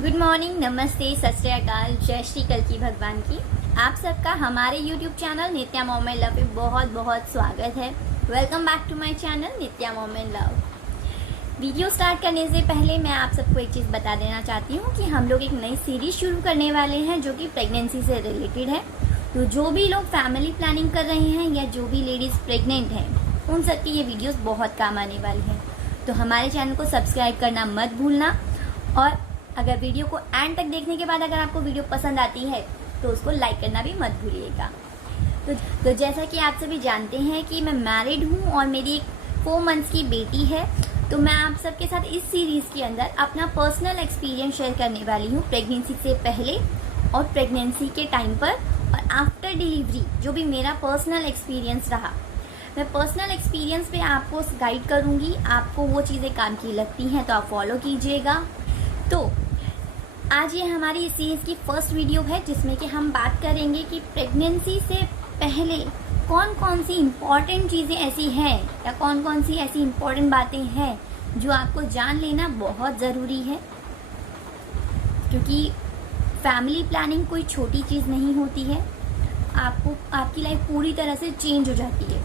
Good morning, नमस्ते, सत श्री अकाल, जय श्री कल्की भगवान की। आप सबका हमारे YouTube channel Nitya mom and love पे बहुत बहुत स्वागत है। Welcome back to my channel Nitya mom and love. Video start करने से पहले मैं आप सबको एक चीज़ बता देना चाहती हूँ कि हम लोग एक नई सीरीज शुरू करने वाले हैं जो कि प्रेगनेंसी से रिलेटेड है। तो जो भी लोग फैमिली प्लानिंग कर रहे हैं या जो भी लेडीज प्रेग्नेंट हैं, उन सबकी ये वीडियोस बहुत काम आने वाली हैं। तो हमारे चैनल को सब्सक्राइब करना मत भूलना, और अगर वीडियो को एंड तक देखने के बाद अगर आपको वीडियो पसंद आती है तो उसको लाइक करना भी मत भूलिएगा। तो जैसा कि आप सभी जानते हैं कि मैं मैरिड हूँ और मेरी एक 4 मंथ्स की बेटी है। तो मैं आप सबके साथ इस सीरीज के अंदर अपना पर्सनल एक्सपीरियंस शेयर करने वाली हूँ, प्रेगनेंसी से पहले और प्रेगनेंसी के टाइम पर और आफ्टर डिलीवरी जो भी मेरा पर्सनल एक्सपीरियंस रहा। मैं पर्सनल एक्सपीरियंस पे आपको गाइड करूँगी। आपको वो चीज़ें काम की लगती हैं तो आप फॉलो कीजिएगा। तो आज ये हमारी इस सीरीज की फर्स्ट वीडियो है जिसमें कि हम बात करेंगे कि प्रेगनेंसी से पहले कौन कौन सी इम्पॉर्टेंट चीज़ें ऐसी हैं या कौन कौन सी ऐसी इम्पॉर्टेंट बातें हैं जो आपको जान लेना बहुत ज़रूरी है, क्योंकि फैमिली प्लानिंग कोई छोटी चीज़ नहीं होती है। आपकी लाइफ पूरी तरह से चेंज हो जाती है।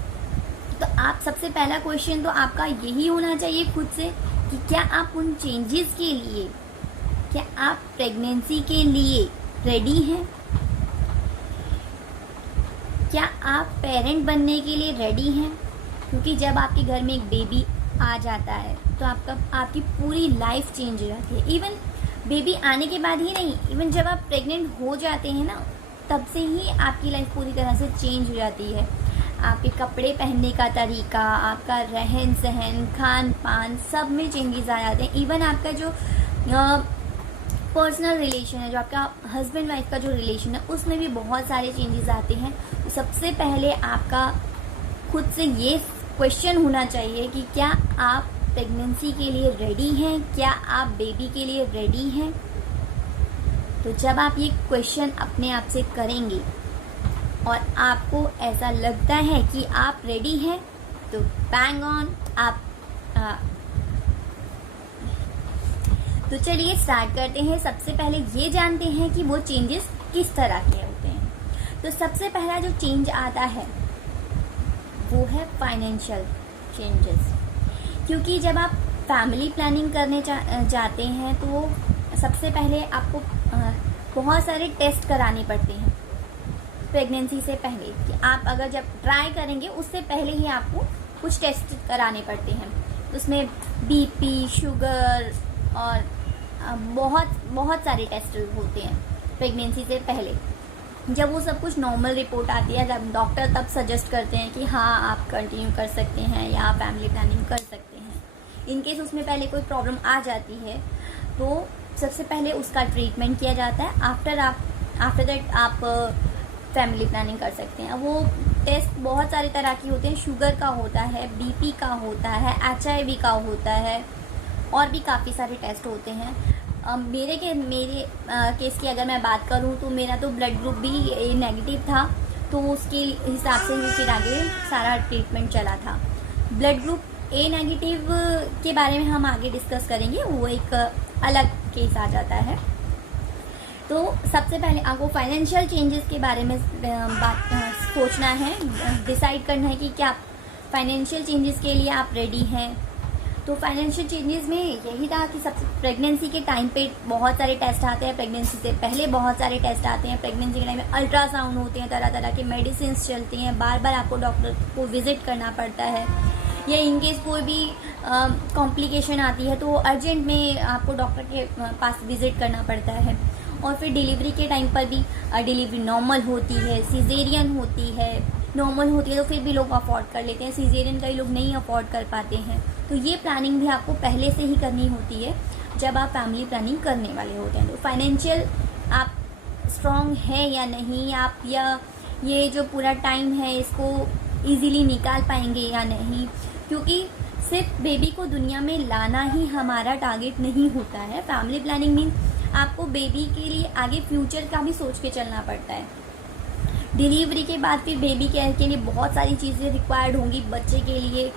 तो आप सबसे पहला क्वेश्चन तो आपका यही होना चाहिए खुद से कि क्या आप उन चेंजेस के लिए, क्या आप प्रेगनेंसी के लिए रेडी हैं? क्या आप पेरेंट बनने के लिए रेडी हैं? क्योंकि जब आपके घर में एक बेबी आ जाता है तो आपकी पूरी लाइफ चेंज हो जाती है। इवन बेबी आने के बाद ही नहीं, इवन जब आप प्रेग्नेंट हो जाते हैं ना, तब से ही आपकी लाइफ पूरी तरह से चेंज हो जाती है। आपके कपड़े पहनने का तरीका, आपका रहन सहन, खान पान, सब में चेंजेस आ जाते हैं। इवन आपका जो पर्सनल रिलेशन है, जो आपका हस्बैंड वाइफ का जो रिलेशन है, उसमें भी बहुत सारे चेंजेस आते हैं। तो सबसे पहले आपका खुद से ये क्वेश्चन होना चाहिए कि क्या आप प्रेगनेंसी के लिए रेडी हैं? क्या आप बेबी के लिए रेडी हैं? तो जब आप ये क्वेश्चन अपने आप से करेंगे और आपको ऐसा लगता है कि आप रेडी हैं, तो बैंग ऑन आप तो चलिए स्टार्ट करते हैं। सबसे पहले ये जानते हैं कि वो चेंजेस किस तरह के होते हैं। तो सबसे पहला जो चेंज आता है वो है फाइनेंशियल चेंजेस। क्योंकि जब आप फैमिली प्लानिंग करने जाते हैं तो सबसे पहले आपको बहुत सारे टेस्ट कराने पड़ते हैं प्रेगनेंसी से पहले। कि आप अगर जब ट्राई करेंगे उससे पहले ही आपको कुछ टेस्ट कराने पड़ते हैं। उसमें बीपी, शुगर और बहुत सारे टेस्ट होते हैं प्रेगनेंसी से पहले। जब वो सब कुछ नॉर्मल रिपोर्ट आती है, जब डॉक्टर तब सजेस्ट करते हैं कि हाँ आप कंटिन्यू कर सकते हैं या आप फैमिली प्लानिंग कर सकते हैं। इनकेस उसमें पहले कोई प्रॉब्लम आ जाती है तो सबसे पहले उसका ट्रीटमेंट किया जाता है। आफ्टर दैट आप फैमिली प्लानिंग कर सकते हैं। वो टेस्ट बहुत सारे तरह की होते हैं। शुगर का होता है, बीपी का होता है, HIV का होता है, और भी काफ़ी सारे टेस्ट होते हैं। मेरे केस की अगर मैं बात करूं तो मेरा तो ब्लड ग्रुप भी नेगेटिव था, तो उसके हिसाब से ही फिर आगे सारा ट्रीटमेंट चला था। ब्लड ग्रुप A नेगेटिव के बारे में हम आगे डिस्कस करेंगे, वो एक अलग केस आ जाता है। तो सबसे पहले आपको फाइनेंशियल चेंजेस के बारे में सोचना है, डिसाइड करना है कि क्या फाइनेंशियल चेंजेस के लिए आप रेडी हैं। तो फाइनेंशियल चेंजेस में यही था कि सब प्रेगनेंसी के टाइम पे बहुत सारे टेस्ट आते हैं, प्रेगनेंसी से पहले बहुत सारे टेस्ट आते हैं, प्रेगनेंसी के टाइम में अल्ट्रासाउंड होते हैं, तरह तरह के मेडिसिन चलती हैं, बार बार आपको डॉक्टर को विजिट करना पड़ता है। या इनकेस कोई भी कॉम्प्लिकेशन आती है तो अर्जेंट में आपको डॉक्टर के पास विजिट करना पड़ता है। और फिर डिलीवरी के टाइम पर भी डिलीवरी नॉर्मल होती है, सीजेरियन होती है। नॉर्मल होती है तो फिर भी लोग अफोर्ड कर लेते हैं, सीजेरियन कई लोग नहीं अफोर्ड कर पाते हैं। तो ये प्लानिंग भी आपको पहले से ही करनी होती है जब आप फैमिली प्लानिंग करने वाले होते हैं। तो फाइनेंशियल आप स्ट्रॉन्ग है या नहीं, आप या ये जो पूरा टाइम है इसको इजीली निकाल पाएंगे या नहीं। क्योंकि सिर्फ बेबी को दुनिया में लाना ही हमारा टारगेट नहीं होता है। फैमिली प्लानिंग मीन्स आपको बेबी के लिए आगे फ्यूचर का भी सोच के चलना पड़ता है। डिलीवरी के बाद फिर बेबी केयर के लिए बहुत सारी चीज़ें रिक्वायर्ड होंगी बच्चे के लिए।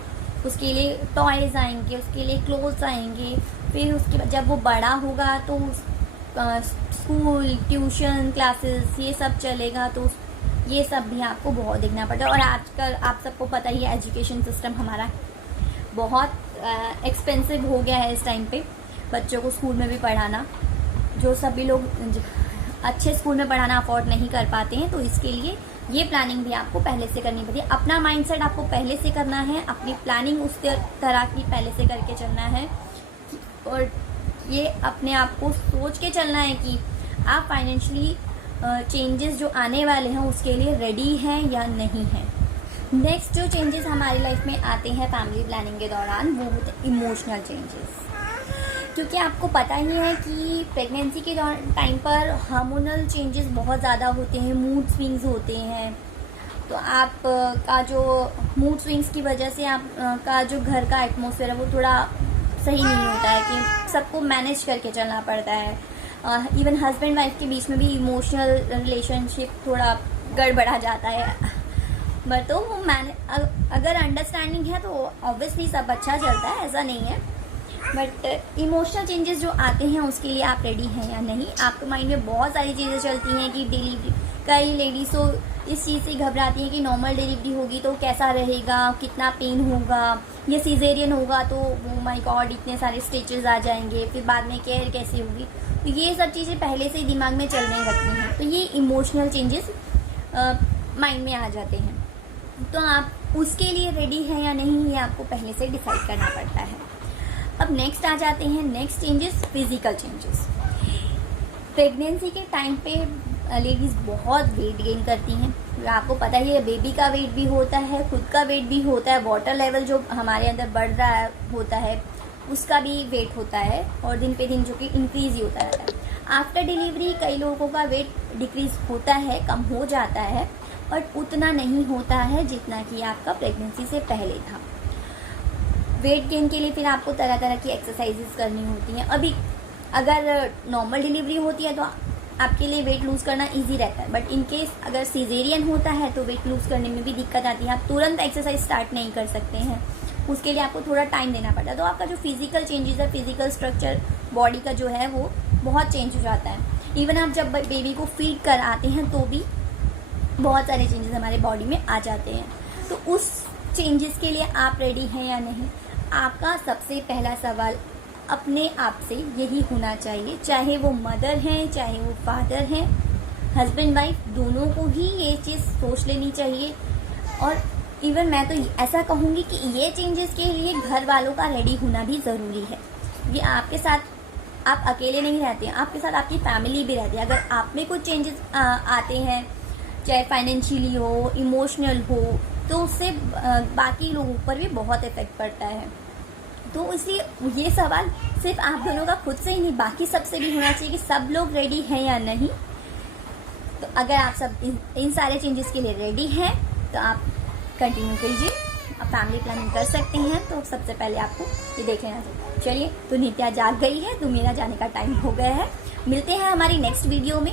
उसके लिए टॉयज आएंगे, उसके लिए क्लोथ्स आएंगे, फिर उसके बाद जब वो बड़ा होगा तो स्कूल, ट्यूशन क्लासेस ये सब चलेगा, तो ये सब भी आपको बहुत देखना पड़ता है। और आजकल आप सबको पता ही है एजुकेशन सिस्टम हमारा बहुत एक्सपेंसिव हो गया है इस टाइम पे। बच्चों को स्कूल में भी पढ़ाना, जो सभी लोग अच्छे स्कूल में पढ़ाना अफोर्ड नहीं कर पाते हैं, तो इसके लिए ये प्लानिंग भी आपको पहले से करनी पड़ती है। अपना माइंडसेट आपको पहले से करना है, अपनी प्लानिंग उस तरह की पहले से करके चलना है, और ये अपने आप को सोच के चलना है कि आप फाइनेंशियली चेंजेस जो आने वाले हैं उसके लिए रेडी हैं या नहीं हैं। नेक्स्ट जो चेंजेस हमारी लाइफ में आते हैं फैमिली प्लानिंग के दौरान, वो होते हैं इमोशनल चेंजेस। क्योंकि आपको पता ही है कि प्रेगनेंसी के टाइम पर हार्मोनल चेंजेस बहुत ज़्यादा होते हैं, मूड स्विंग्स होते हैं। तो आप का जो मूड स्विंग्स की वजह से आप का जो घर का एटमॉस्फेयर है वो थोड़ा सही नहीं होता है, कि सबको मैनेज करके चलना पड़ता है। इवन हस्बैंड वाइफ के बीच में भी इमोशनल रिलेशनशिप थोड़ा गड़बड़ा जाता है। बट तो वो अगर अंडरस्टैंडिंग है तो ऑब्वियसली सब अच्छा चलता है, ऐसा नहीं है। बट इमोशनल चेंजेस जो आते हैं उसके लिए आप रेडी हैं या नहीं। आपके माइंड में बहुत सारी चीज़ें चलती हैं कि डिलीवरी, कई लेडीज तो इस चीज़ से घबराती हैं कि नॉर्मल डिलीवरी होगी तो कैसा रहेगा, कितना पेन होगा, या सीजेरियन होगा तो वो माय गॉड इतने सारे स्टिचेस आ जाएंगे, फिर बाद में केयर कैसे होगी। तो ये सब चीज़ें पहले से ही दिमाग में चलने लगती हैं, तो ये इमोशनल चेंजेस माइंड में आ जाते हैं। तो आप उसके लिए रेडी हैं या नहीं, ये आपको पहले से डिसाइड करना पड़ता है। अब नेक्स्ट आ जाते हैं next changes, physical changes. Pregnancy के टाइम पे लेडीज बहुत वेट गेन करती हैं। आपको पता ही है, बेबी का वेट भी होता है, खुद का वेट भी होता है, वाटर लेवल जो हमारे अंदर बढ़ रहा होता है उसका भी वेट होता है, और दिन पे दिन जो कि इंक्रीज ही होता रहता है। आफ्टर डिलीवरी कई लोगों का वेट डिक्रीज होता है, कम हो जाता है, बट उतना नहीं होता है जितना कि आपका प्रेगनेंसी से पहले था। वेट गेन के लिए फिर आपको तरह तरह की एक्सरसाइजेस करनी होती हैं। अभी अगर नॉर्मल डिलीवरी होती है तो आपके लिए वेट लूज करना इजी रहता है, बट इन केस अगर सीजेरियन होता है तो वेट लूज करने में भी दिक्कत आती है। आप तुरंत एक्सरसाइज स्टार्ट नहीं कर सकते हैं, उसके लिए आपको थोड़ा टाइम देना पड़ता है। तो आपका जो फिजिकल चेंजेस है, फिजिकल स्ट्रक्चर बॉडी का जो है वो बहुत चेंज हो जाता है। इवन आप जब बेबी को फीड कर आते हैं तो भी बहुत सारे चेंजेस हमारे बॉडी में आ जाते हैं। तो उस चेंजेस के लिए आप रेडी हैं या नहीं, आपका सबसे पहला सवाल अपने आप से यही होना चाहिए। चाहे वो मदर हैं, चाहे वो फादर हैं, हस्बैंड वाइफ दोनों को ही ये चीज़ सोच लेनी चाहिए। और इवन मैं तो ऐसा कहूँगी कि ये चेंजेस के लिए घर वालों का रेडी होना भी ज़रूरी है। ये आपके साथ आप अकेले नहीं रहते हैं, आपके साथ आपकी फैमिली भी रहती है। अगर आप में कुछ चेंजेस आते हैं, चाहे फाइनेंशियली हो, इमोशनल हो, तो उससे बाकी लोगों पर भी बहुत इफेक्ट पड़ता है। तो इसलिए ये सवाल सिर्फ आप दोनों का खुद से ही नहीं, बाकी सबसे भी होना चाहिए कि सब लोग रेडी हैं या नहीं। तो अगर आप सब इन सारे चेंजेस के लिए रेडी हैं तो आप कंटिन्यू कीजिए, आप फैमिली प्लानिंग कर सकते हैं। तो सबसे पहले आपको ये देख लेना चाहिए। चलिए, तो नित्या जाग गई है तो मेरा जाने का टाइम हो गया है। मिलते हैं हमारी नेक्स्ट वीडियो में।